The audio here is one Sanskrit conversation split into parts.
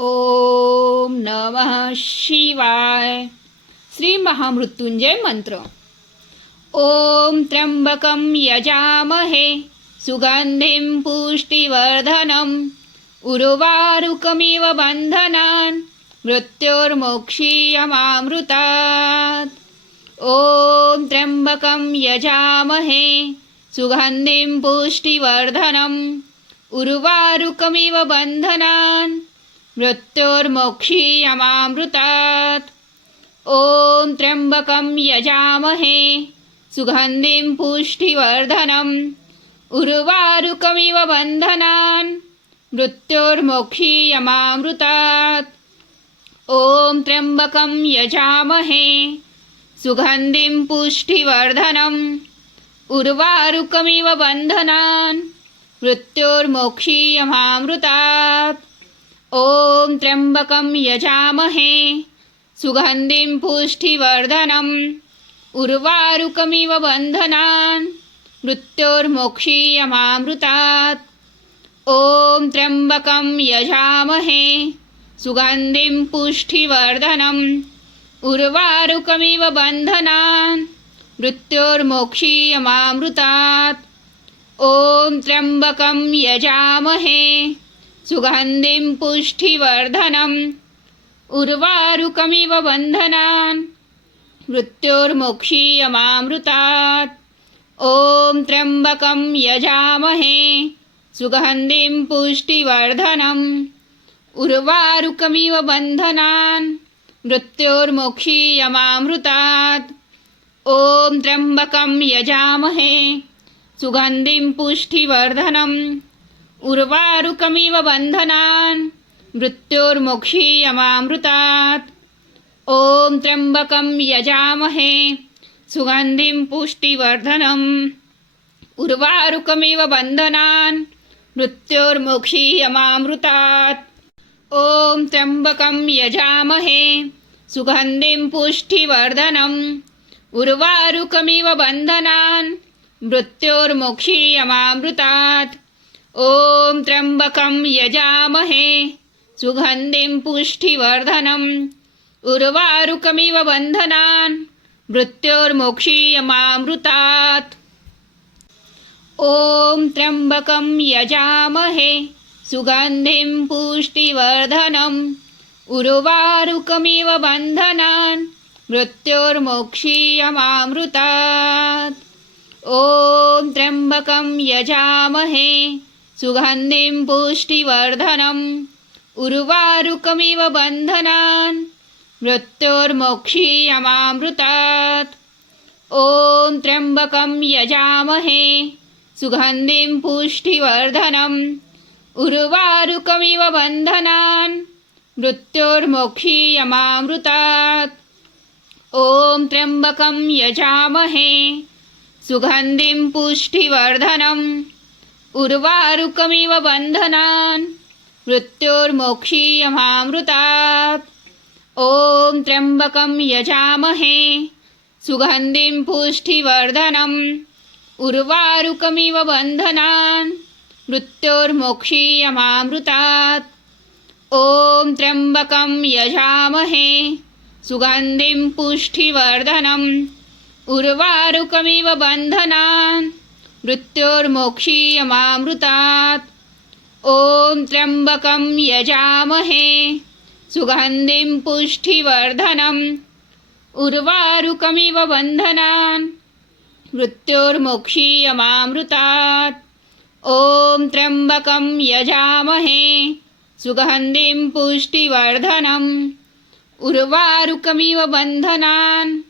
ओम नमः शिवाय। श्री महामृत्युंजय मंत्र। ओम त्र्यंबकं यजामहे सुगंधिं पुष्टिवर्धनम् उर्वारुकमिव बन्धनान् मृत्योर्मोक्षीयमामृतात्। ओम त्र्यंबकं यजामहे सुगंधिं पुष्टिवर्धनम् उर्वारुकमिव बन्धनान् मृत्योर्मोक्षीयमामृतात्। ओम त्र्यंबकं यजामहे सुगंधिं पुष्टिवर्धनम् उर्वारुकमिव बन्धनान् मृत्योर्मोक्षीयमामृतात्। ओम त्र्यंबकं यजामहे सुगंधिं पुष्टिवर्धनम् उर्वारुकमिव बन्धनान् मृत्योर्मोक्षीयमामृतात्। ओम त्र्यंबकं यजामहे सुगंधिं पुष्टिवर्धनम् उर्वारुकमिव बन्धनान् मृत्योर्मोक्षीयमामृतात्। ओम त्र्यंबकं यजामहे सुगंधिं पुष्टिवर्धनम् उर्वारुकमिव बन्धनान् मृत्योर्मोक्षीयमामृतात्। ओम त्र्यंबकं यजामहे सुगंधिं पुष्टिवर्धनम् उर्वारुकमिव बन्धनान् मृत्योर्मोक्षीयमामृतात्। ओम त्र्यंबकं यजामहे सुगंधिं पुष्टिवर्धनम् उर्वारुकमिव बन्धनान् मृत्योर्मोक्षीयमामृतात्। ओम त्र्यंबकं यजामहे सुगंधिं पुष्टिवर्धनम् उर्वारुकमिव बन्धनान् मृत्योर्मोक्षीयमामृतात्। ओम त्र्यंबकं यजामहे सुगंधिं पुष्टिवर्धनम् उर्वारुकमिव बन्धनान् मृत्योर्मोक्षीयमामृतात्। ओम त्र्यंबकं यजामहे सुगंधिं पुष्टिवर्धनम् उर्वारुकमिव बन्धनान् मृत्योर्मोक्षीयमामृतात्। ओम त्र्यंबकं यजामहे सुगंधिं पुष्टिवर्धनम् उर्वारुकमिव बन्धनान् मृत्योर्मोक्षीयमामृतात्। ओम त्र्यंबकं यजामहे सुगंधिं पुष्टिवर्धनम् उर्वारुकमिव बन्धनान् मृत्योर्मोक्षीयमामृतात्। ओम त्र्यंबकं यजामहे सुगंधिं पुष्टिवर्धनम् उर्वारुकमिव बन्धनान् मृत्योर्मोक्षीयमामृतात्। ओम त्र्यंबकं यजामहे सुगंधिं पुष्टिवर्धनम् उर्वारुकमिव बन्धनान् मृत्योर्मोक्षीयमामृतात्। ओम त्र्यंबकं यजामहे सुगंधिं पुष्टिवर्धनम् उर्वारुकमिव बन्धनान् मृत्योर्मोक्षीयमामृतात्। ओम त्र्यंबकं यजामहे सुगंधिं पुष्टिवर्धनम् उर्वारुकमिव बन्धनान् मृत्योर्मोक्षीयमामृतात्। ओम त्र्यंबकं यजामहे सुगंधिं पुष्टिवर्धनम् उर्वारुकमिव बन्धनान् मृत्योर्मोक्षीयमामृतात्। ओम त्र्यंबकं यजामहे सुगंधिं पुष्टिवर्धनम् उर्वारुकमिव बन्धनान् मृत्योर्मोक्षीयमामृतात्। ओम त्र्यंबकं यजामहे सुगंधिं पुष्टिवर्धनम् उर्वारुकमिव बन्धनान्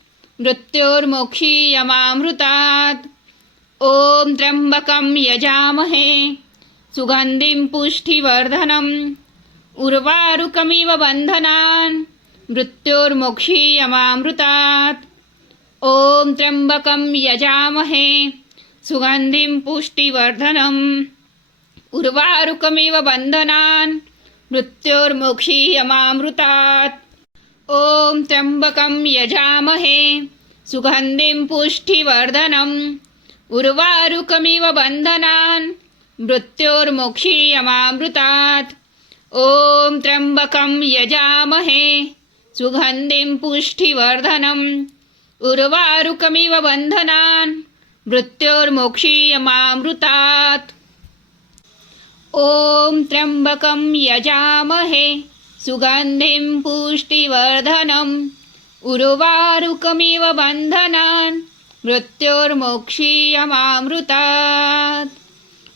मृत्योर्मोक्षीयमामृतात्। ओम त्र्यंबकं यजामहे सुगंधिं पुष्टिवर्धनम् उर्वारुकमिव बन्धनान् मृत्योर्मोक्षीयमामृतात्। ओम त्र्यंबकं यजामहे सुगंधिं पुष्टिवर्धनम् उर्वारुकमिव बन्धनान् मृत्योर्मोक्षीयमामृतात्। ओम त्र्यंबकं यजामहे सुगंधिं पुष्टिवर्धनम् उर्वारुकमिव बन्धनान् मृत्योर्मोक्षीयमामृतात्। ॐ त्र्यम्बकं यजामहे सुगन्धिं पुष्टिवर्धनम् उर्वारुकमिव बन्धनान् मृत्योर्मोक्षीयमामृतात्। ॐ त्र्यम्बकं यजामहे सुगन्धिं पुष्टिवर्धनम् उर्वारुकमिव बन्धनान् मृत्योर्मोक्षीयमामृतात्।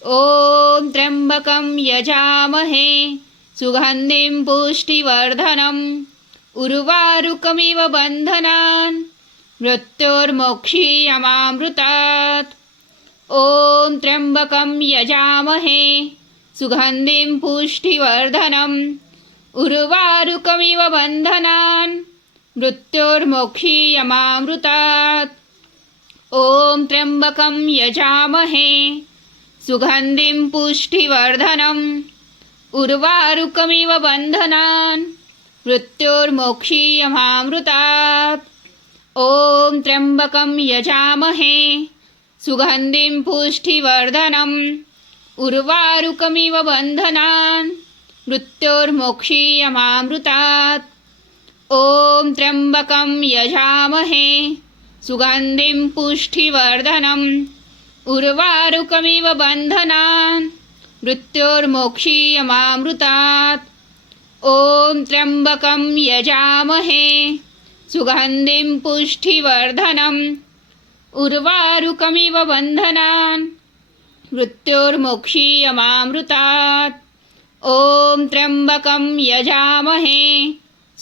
ॐ त्र्यम्बकं यजामहे सुगन्धिं पुष्टिवर्धनम् उर्वारुकमिव बन्धनान् मृत्योर्मोक्षीयमामृतात्। ॐ त्र्यम्बकं यजामहे सुगन्धिं पुष्टिवर्धनम् उर्वारुकमिव बन्धनान् मृत्योर्मोक्षीयमामृतात्। ॐ त्र्यम्बकं यजामहे सुगन्धिं पुष्टिवर्धनम् उर्वारुकमिव बन्धनान् मृत्योर्मोक्षीयमामृतात्। ॐ त्र्यम्बकं यजामहे सुगन्धिं पुष्टिवर्धनम् उर्वारुकमिव बन्धनान् मृत्योर्मोक्षीयमामृतात्। ॐ त्र्यम्बकं यजामहे सुगन्धिं पुष्टिवर्धनम् उर्वारुकमिव बन्धनान् मृत्योर्मोक्षीयमामृतात्। ॐ त्र्यम्बकं यजामहे सुगन्धिं पुष्टिवर्धनम् उर्वारुकमिव बन्धनान् मृत्योर्मोक्षीयमामृतात्। ॐ त्र्यम्बकं यजामहे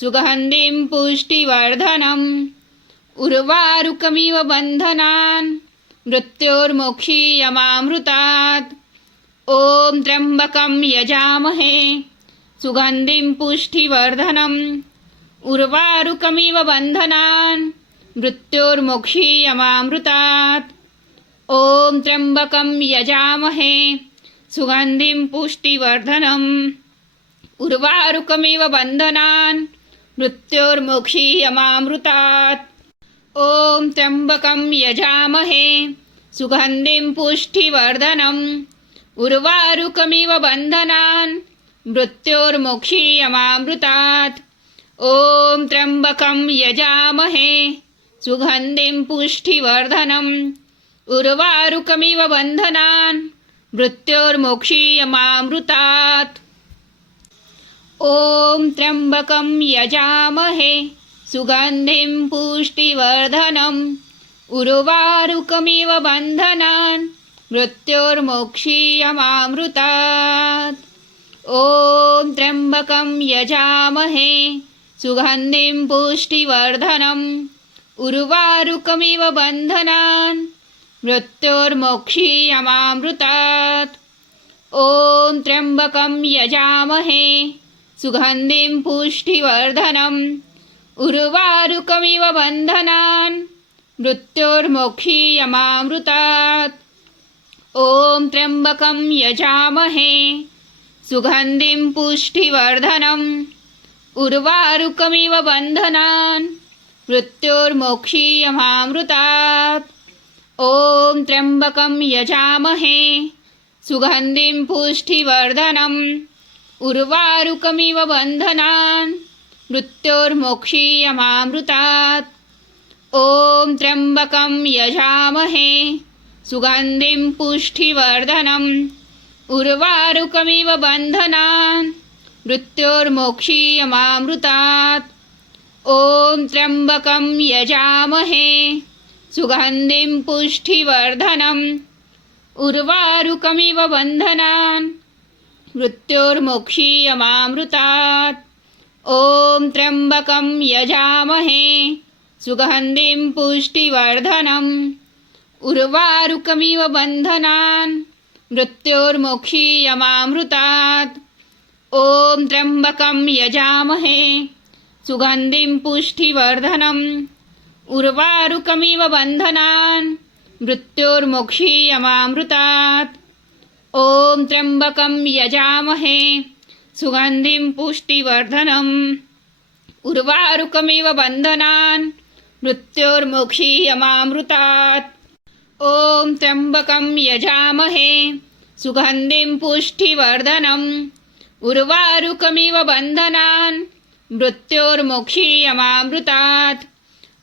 सुगन्धिं पुष्टिवर्धनम् उर्वारुकमिव बन्धनान् मृत्योर्मोक्षीयमामृतात्। ॐ त्र्यम्बकं यजामहे सुगन्धिं पुष्टिवर्धनम् उर्वारुकमिव बन्धनान् मृत्योर्मोक्षीयमामृतात्। ॐ त्र्यम्बकं यजामहे सुगन्धिं पुष्टिवर्धनम् उर्वारुकमिव बन्धनान् मृत्योर्मोक्षीयमामृतात्। ॐ त्र्यम्बकं यजामहे सुगन्धिं पुष्टिवर्धनम् उर्वारुकमिव बन्धनान् मृत्योर्मोक्षीयमामृतात्। ॐ त्र्यम्बकं यजामहे सुगन्धिं पुष्टिवर्धनम् उर्वारुकमिव बन्धनान् मृत्योर्मोक्षीयमामृतात्। ॐ त्र्यम्बकं यजामहे सुगन्धिं पुष्टिवर्धनम् उर्वारुकमिव बन्धनान् मृत्योर्मोक्षीयमामृतात्। ॐ त्र्यम्बकं यजामहे सुगन्धिं पुष्टिवर्धनम् उर्वारुकमिव बन्धनान् मृत्योर्मोक्षीयमामृतात्। ॐ त्र्यम्बकं यजामहे सुगन्धिं पुष्टिवर्धनम् उर्वारुकमिव बन्धनान् मृत्योर्मोक्षीयमामृतात्। ॐ त्र्यम्बकं यजामहे सुगन्धिं पुष्टिवर्धनम् उर्वारुकमिव बन्धनान् मृत्योर्मोक्षीयमामृतात्। ॐ त्र्यम्बकं यजामहे सुगन्धिं पुष्टिवर्धनम् उर्वारुकमिव बन्धनान् मृत्योर्मोक्षीयमामृतात्। ॐ त्र्यम्बकं यजामहे सुगन्धिं पुष्टिवर्धनम् उर्वारुकमिव बन्धनान् मृत्योर्मोक्षीयमामृतात्। ॐ त्र्यम्बकं यजामहे सुगन्धिं पुष्टिवर्धनम् उर्वारुकमिव बन्धनान् मृत्योर्मोक्षीयमामृतात्। ॐ त्र्यम्बकं यजामहे सुगन्धिं पुष्टिवर्धनम् उर्वारुकमिव बन्धनान् मृत्योर्मोक्षीयमामृतात्। ॐ त्र्यम्बकं यजामहे सुगन्धिं पुष्टिवर्धनम् उर्वारुकमिव बन्धनान् मृत्योर्मोक्षीयमामृतात्। ॐ त्र्यम्बकं यजामहे सुगन्धिं पुष्टिवर्धनम् उर्वारुकमिव बन्धनान् मृत्योर्मोक्षीयमामृतात्। ॐ त्र्यम्बकं यजामहे सुगन्धिं पुष्टिवर्धनम् उर्वारुकमिव बन्धनान् मृत्योर्मोक्षीयमामृतात्।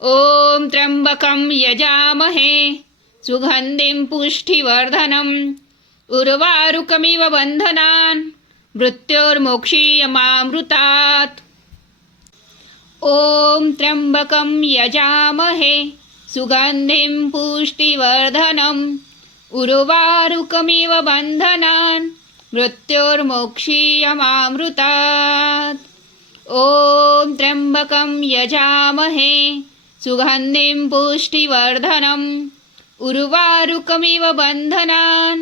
ॐ त्र्यम्बकं यजामहे सुगन्धिं पुष्टिवर्धनम् उर्वारुकमिव बन्धनान् मृत्योर्मोक्षीयमामृतात्। ॐ त्र्यम्बकं यजामहे सुगन्धिं पुष्टिवर्धनम् उर्वारुकमिव बन्धनान् मृत्योर्मोक्षीयमामृतात्। ॐ त्र्यम्बकं यजामहे सुगन्धिं पुष्टिवर्धनम् उर्वारुकमिव बन्धनान्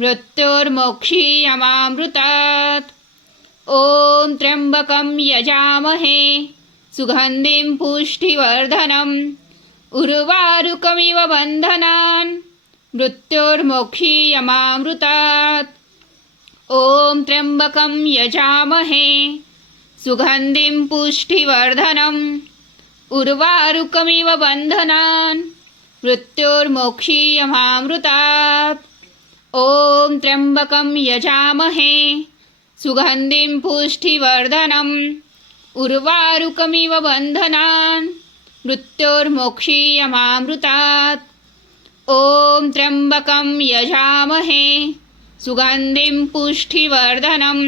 मृत्योर्मोक्षीयमामृतात्। ॐ त्र्यम्बकं यजामहे सुगन्धिं पुष्टिवर्धनम् उर्वारुकमिव बन्धनान् मृत्योर्मोक्षीयमामृतात्। ॐ त्र्यम्बकं यजामहे सुगन्धिं पुष्टिवर्धनम् उर्वारुकमिव बन्धनान् मृत्योर्मोक्षीयमामृतात्। ॐ त्र्यम्बकं यजामहे सुगन्धिं पुष्टिवर्धनम् उर्वारुकमिव बन्धनान् मृत्योर्मोक्षीयमामृतात्। ॐ त्र्यम्बकं यजामहे सुगन्धिं पुष्टिवर्धनम्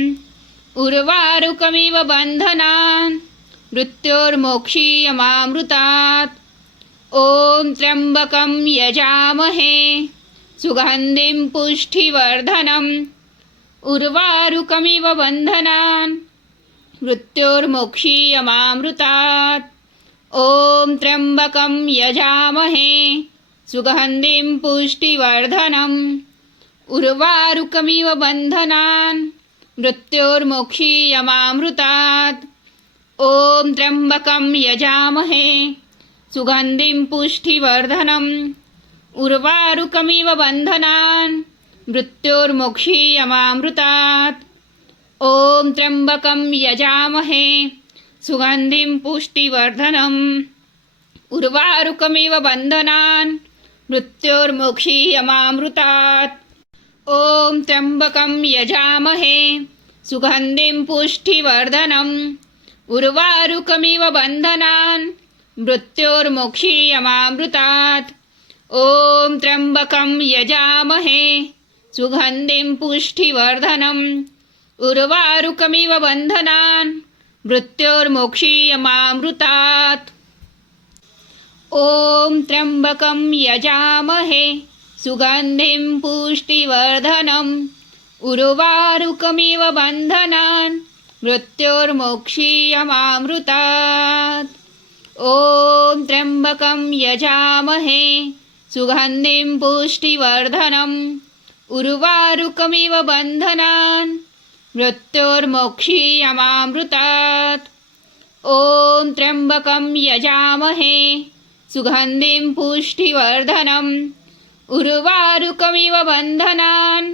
उर्वारुकमिव बन्धनान् मृत्योर्मोक्षीयमामृतात्। ॐ त्र्यम्बकं यजामहे सुगन्धिं पुष्टिवर्धनम् उर्वारुकमिव बन्धनान् मृत्योर्मोक्षीयमामृतात्। ॐ त्र्यम्बकं यजामहे सुगन्धिं पुष्टिवर्धनम् उर्वारुकमिव बन्धनान् मृत्योर्मोक्षीयमामृतात्। ॐ त्र्यम्बकं यजामहे सुगन्धिं पुष्टिवर्धनम् उर्वारुकमिव बन्धनान् मृत्योर्मोक्षीयमामृतात्। ॐ त्र्यम्बकं यजामहे सुगन्धिं पुष्टिवर्धनम् उर्वारुकमिव बन्धनान् मृत्योर्मोक्षीयमामृतात्। ॐ त्र्यम्बकं यजामहे सुगन्धिं पुष्टिवर्धनम् उर्वारुकमिव बन्धनान् मृत्योर्मोक्षीयमामृतात्। ॐ त्र्यम्बकं यजामहे सुगन्धिं पुष्टिवर्धनम् उर्वारुकमिव बन्धनान् मृत्योर्मोक्षीयमामृतात्। ॐ त्र्यम्बकं यजामहे सुगन्धिं पुष्टिवर्धनम् उर्वारुकमिव बन्धनान् मृत्योर्मोक्षीयमामृतात्। ॐ त्र्यम्बकं यजामहे सुगन्धिं पुष्टिवर्धनम् उर्वारुकमिव बन्धनान् मृत्योर्मोक्षीयमामृतात्। ॐ त्र्यम्बकं यजामहे सुगन्धिं पुष्टिवर्धनम् उर्वारुकमिव बन्धनान्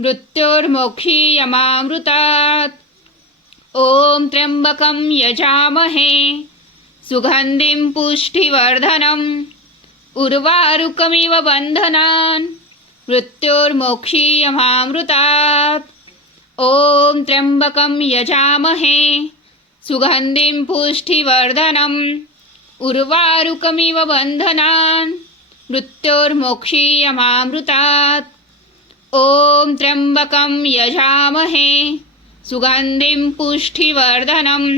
मृत्योर्मोक्षीयमामृतात्। ॐ त्र्यम्बकं यजामहे सुगन्धिं पुष्टिवर्धनम् उर्वारुकमिव बन्धनान् मृत्योर्मोक्षीयमामृतात्। ॐ त्र्यम्बकं यजामहे सुगन्धिं पुष्टिवर्धनम् उर्वारुकमिव बन्धनान् मृत्योर्मोक्षीयमामृतात्। ॐ त्र्यम्बकं यजामहे सुगन्धिं पुष्टिवर्धनम्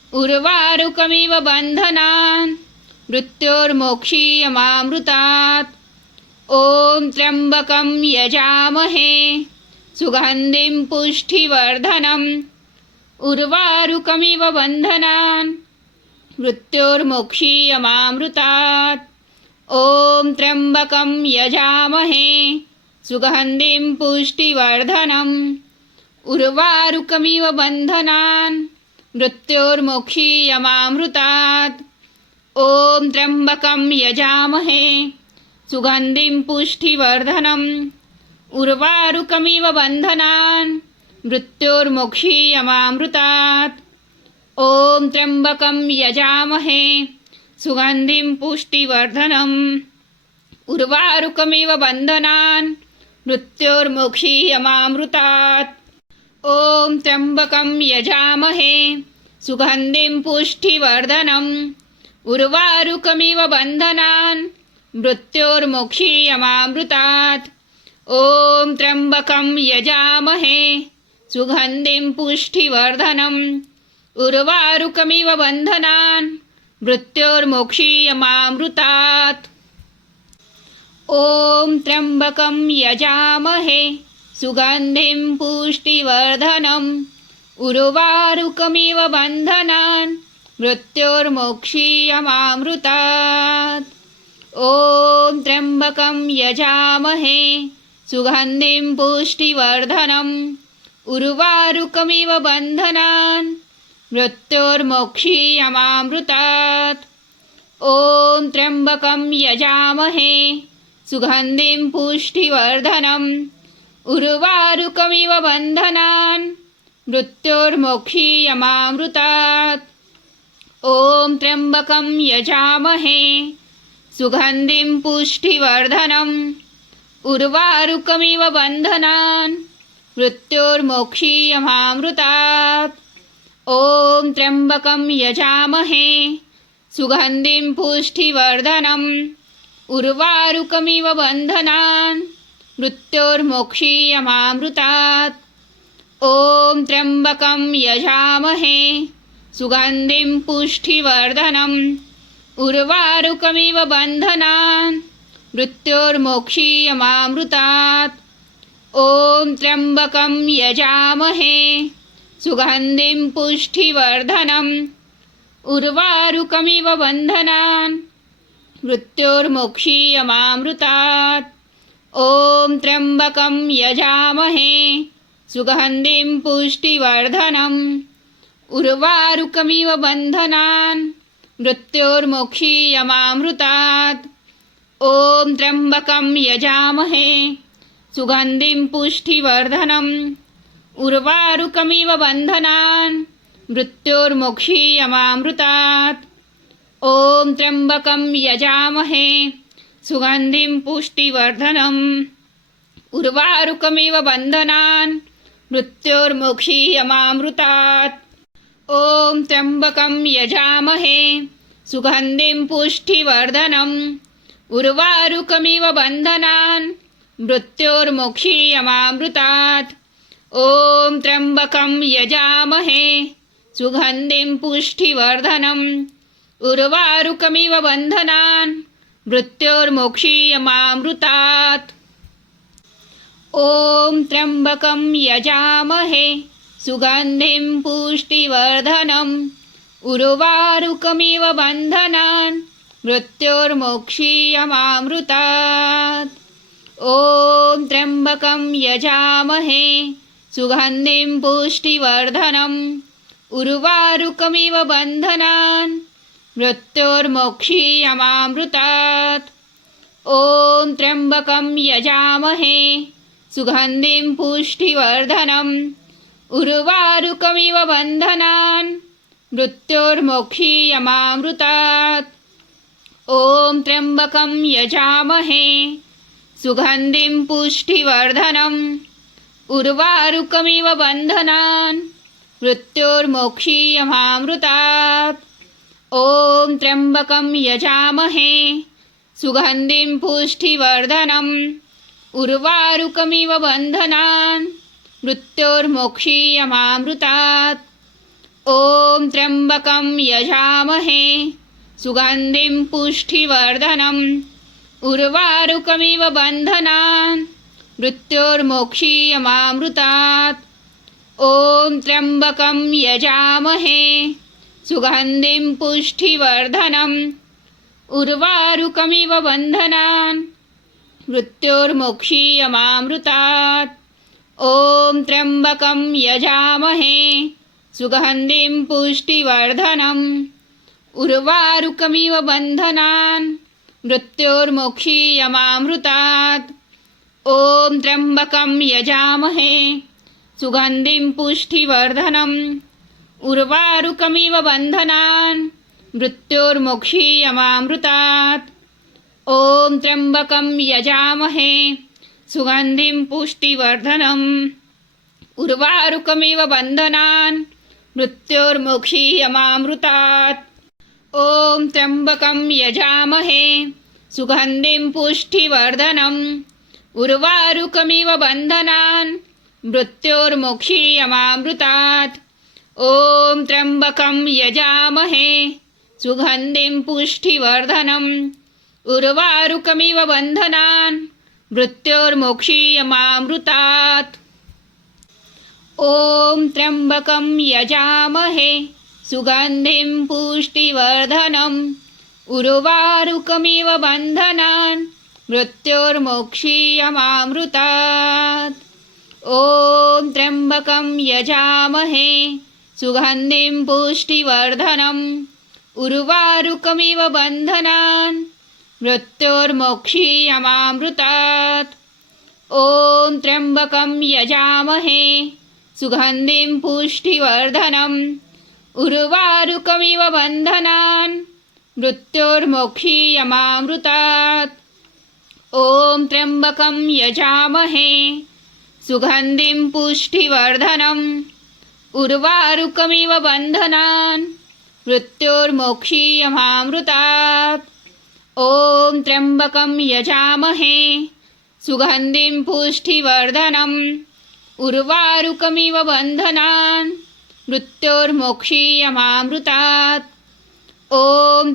उर्वारुकमिव बन्धनान् मृत्योर्मोक्षीयमामृतात्। ॐ त्र्यम्बकं यजामहे सुगन्धिं पुष्टिवर्धनम् उर्वारुकमिव बन्धनान् मृत्योर्मोक्षीयमामृतात्। ॐ त्र्यम्बकं यजामहे सुगन्धिं पुष्टिवर्धनम् उर्वारुकमिव बन्धनान् मृत्योर्मोक्षीयमामृतात्। ॐ त्र्यम्बकं यजामहे सुगन्धिं पुष्टिवर्धनम् उर्वारुकमिव बन्धनान् मृत्योर्मोक्षीयमामृतात्। ॐ त्र्यम्बकं यजामहे सुगन्धिं पुष्टिवर्धनम् उर्वारुकमिव बन्धनान् मृत्योर्मोक्षीयमामृतात्। ॐ त्र्यम्बकं यजामहे सुगन्धिं पुष्टिवर्धनम् उर्वारुकमिव बन्धनान् मृत्योर्मुक्षीयमामृतात्। ॐ त्र्यम्बकं यजामहे सुगन्धिं पुष्टिवर्धनम् उर्वारुकमिव बन्धनान् मृत्योर्मुक्षीयमामृतात्। ॐ त्र्यम्बकं यजामहे सुगन्धिं पुष्टिवर्धनम् उर्वारुकमिव बन्धनान् मृत्योर्मुक्षीयमामृतात्। ॐ त्र्यम्बकं यजामहे सुगन्धिं पुष्टिवर्धनम् उर्वारुकमिव बन्धनान् मृत्योर्मुक्षीयमामृतात्। ॐ त्र्यम्बकं यजामहे सुगन्धिं पुष्टिवर्धनम् उर्वारुकमिव बन्धनान् मृत्योर्मुक्षीयमामृतात्। ॐ त्र्यम्बकं यजामहे सुगन्धिं पुष्टिवर्धनम् उर्वारुकमिव बन्धनान् मृत्योर्मुक्षीयमामृतात्। ॐ त्र्यम्बकं यजामहे सुगन्धिं पुष्टिवर्धनम् उर्वारुकमिव बन्धनान् मृत्योर्मुक्षीयमामृतात्। ॐ त्र्यम्बकं यजामहे सुगन्धिं पुष्टिवर्धनम् उर्वारुकमिव बन्धनान् मृत्योर्मुक्षीयमामृतात्। ॐ त्र्यम्बकं यजामहे सुगन्धिं पुष्टिवर्धनम् उर्वारुकमिव बन्धनान् मृत्योर्मुक्षीयमामृतात्। ॐ त्र्यम्बकं यजामहे सुगन्धिं पुष्टिवर्धनम् उर्वारुकमिव बन्धनान् मृत्योर्मुक्षीयमामृतात्। ॐ त्र्यम्बकं यजामहे सुगन्धिं पुष्टिवर्धनम् उर्वारुकमिव बन्धनान् मृत्योर्मुक्षीयमामृतात्। ॐ त्र्यम्बकं यजामहे सुगन्धिं पुष्टिवर्धनम् उर्वारुकमिव बन्धनान् मृत्योर्मुक्षीयमामृतात्। ॐ त्र्यम्बकं यजामहे सुगन्धिं पुष्टिवर्धनम् उर्वारुकमिव बन्धनान् मृत्योर्मुक्षीयमामृतात्। ॐ त्र्यम्बकं यजामहे सुगन्धिं पुष्टिवर्धनम् उर्वारुकमिव बन्धनान् मृत्योर्मुक्षीयमामृतात्। ॐ त्र्यम्बकं यजामहे सुगन्धिं पुष्टिवर्धनम् उर्वारुकमिव बन्धनान् मृत्योर्मुक्षीयमामृतात्। ॐ त्र्यम्बकं यजामहे सुगन्धिं पुष्टिवर्धनम् उर्वारुकमिव बन्धनान् मृत्योर्मुक्षीयमामृतात्। ॐ त्र्यम्बकं यजामहे सुगन्धिं पुष्टिवर्धनम् उर्वारुकमिव बन्धनान् मृत्योर्मुक्षीयमामृतात्। ॐ त्र्यम्बकं यजामहे सुगन्धिं पुष्टिवर्धनम् उर्वारुकमिव बन्धनान् मृत्योर्मुक्षीयमामृतात्। ॐ त्र्यम्बकं यजामहे सुगन्धिं पुष्टिवर्धनम् उर्वारुकमिव बन्धनान् मृत्योर्मुक्षीयमामृतात्। ॐ त्र्यम्बकं यजामहे सुगन्धिं पुष्टिवर्धनम् उर्वारुकमिव बन्धनान् मृत्योर्मुक्षीयमामृतात्। ॐ त्र्यम्बकं यजामहे सुगन्धिं पुष्टिवर्धनम् उर्वारुकमिव बन्धनान् मृत्योर्मुक्षीयमामृतात्। ॐ त्र्यम्बकं यजामहे सुगन्धिं पुष्टिवर्धनम् उर्वारुकमिव बन्धनान् मृत्योर्मुक्षीयमामृतात्। ॐ त्र्यम्बकं यजामहे सुगन्धिं पुष्टिवर्धनम् उर्वारुकमिव बन्धनान् मृत्योर्मुक्षीयमामृतात्। ॐ त्र्यम्बकं यजामहे सुगन्धिं पुष्टिवर्धनम् उर्वारुकमिव बन्धनान् मृत्योर्मोक्षीयमामृतात्। ॐ त्र्यम्बकं यजामहे सुगन्धिं पुष्टिवर्धनम् उर्वारुकमिव बन्धनान् मृत्योर्मोक्षीयमामृतात्। ॐ त्र्यम्बकं यजामहे सुगन्धिं पुष्टिवर्धनम् उर्वारुकमिव बन्धनान् मृत्योर्मोक्षीयमामृतात्। ॐ त्र्यम्बकं यजामहे सुगन्धिं पुष्टिवर्धनम् उर्वारुकमिव बन्धनान् मृत्योर्मोक्षीयमामृतात्। ॐ त्र्यम्बकं यजामहे सुगन्धिं पुष्टिवर्धनम् उर्वारुकमिव बन्धनान् मृत्योर्मोक्षीयमामृतात्। ॐ त्र्यम्बकं यजामहे सुगन्धिं पुष्टिवर्धनम् उर्वारुकमिव बन्धनान् मृत्योर्मोक्षीयमामृतात्। ॐ त्र्यम्बकं यजामहे सुगन्धिं पुष्टिवर्धनम् उर्वारुकमिव बन्धनान् मृत्योर्मोक्षीयमामृतात्। ॐ त्र्यम्बकं यजामहे सुगन्धिं पुष्टिवर्धनम् उर्वारुकमिव बन्धनान् मृत्योर्मोक्षीयमामृतात्। ॐ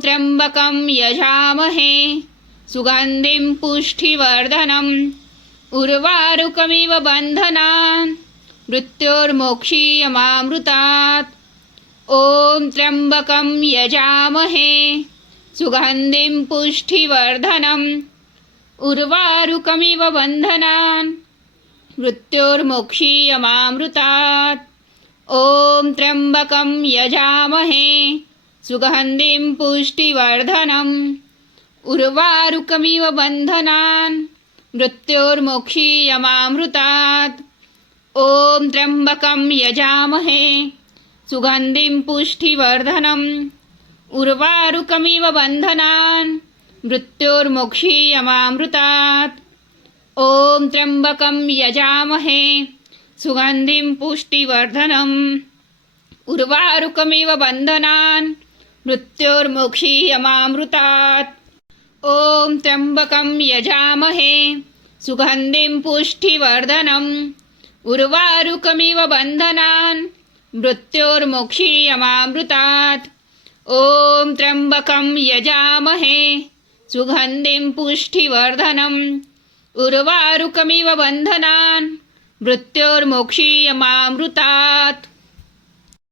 त्र्यम्बकं यजामहे सुगन्धिं पुष्टिवर्धनम् उर्वारुकमिव बन्धनान् मृत्योर्मोक्षीयमामृतात्। ॐ त्र्यम्बकं यजामहे सुगन्धिं पुष्टिवर्धनम् उर्वारुकमिव बन्धनान् मृत्योर्मोक्षीयमामृतात्। ॐ त्र्यम्बकं यजामहे सुगन्धिं पुष्टिवर्धनम् उर्वारुकमिव बन्धनान् मृत्योर्मोक्षीयमामृतात्। ॐ त्र्यम्बकं यजामहे सुगन्धिं पुष्टिवर्धनम् उर्वारुकमिव बन्धनान् मृत्योर्मोक्षीयमामृतात्। ॐ त्र्यम्बकं यजामहे सुगन्धिं पुष्टिवर्धनम् उर्वारुकमिव बन्धनान् मृत्योर्मोक्षीयमामृतात्। ॐ त्र्यम्बकं यजामहे सुगन्धिं पुष्टिवर्धनम् उर्वारुकमिव बन्धनान् मृत्योर्मोक्षीयमामृतात्। ॐ त्र्यम्बकं यजामहे सुगन्धिं पुष्टिवर्धनम् उर्वारुकमिव बन्धनान् मृत्योर्मोक्षीयमामृतात्।